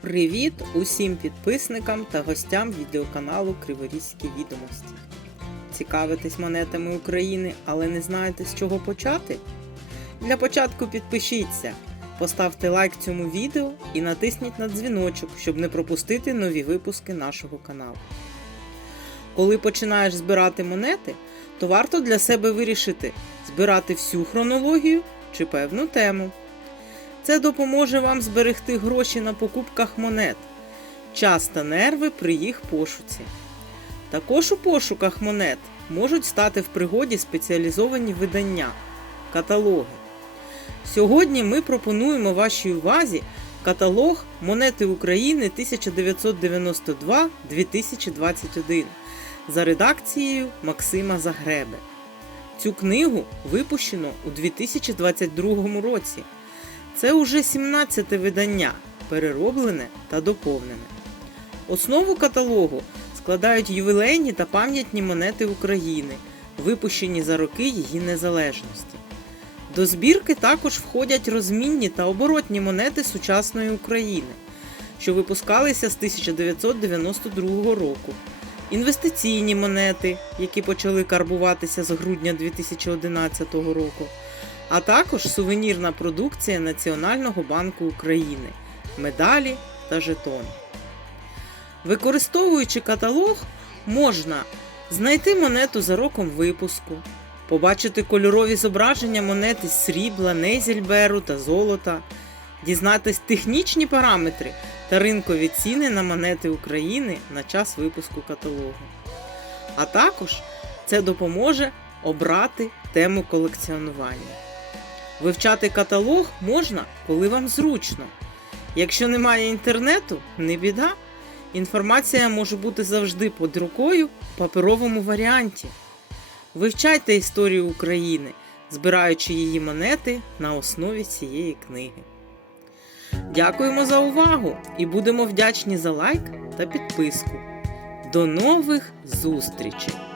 Привіт усім підписникам та гостям відеоканалу Криворізькі відомості. Цікавитесь монетами України, але не знаєте з чого почати? Для початку підпишіться, поставте лайк цьому відео і натисніть на дзвіночок, щоб не пропустити нові випуски нашого каналу. Коли починаєш збирати монети, то варто для себе вирішити, збирати всю хронологію чи певну тему. Це допоможе вам зберегти гроші на покупках монет, час та нерви при їх пошуці. Також у пошуках монет можуть стати в пригоді спеціалізовані видання, каталоги. Сьогодні ми пропонуємо вашій увазі каталог Монети України 1992-2021 за редакцією Максима Загребе. Цю книгу випущено у 2022 році. Це уже 17-те видання, перероблене та доповнене. Основу каталогу складають ювілейні та пам'ятні монети України, випущені за роки її незалежності. До збірки також входять розмінні та оборотні монети сучасної України, що випускалися з 1992 року, інвестиційні монети, які почали карбуватися з грудня 2011 року а також сувенірна продукція Національного банку України, медалі та жетони. Використовуючи каталог, можна знайти монету за роком випуску, побачити кольорові зображення монет із срібла, нейзельберу та золота, дізнатись технічні параметри та ринкові ціни на монети України на час випуску каталогу. А також це допоможе обрати тему колекціонування. Вивчати каталог можна, коли вам зручно. Якщо немає інтернету, не біда. Інформація може бути завжди під рукою в паперовому варіанті. Вивчайте історію України, збираючи її монети на основі цієї книги. Дякуємо за увагу і будемо вдячні за лайк та підписку. До нових зустрічей!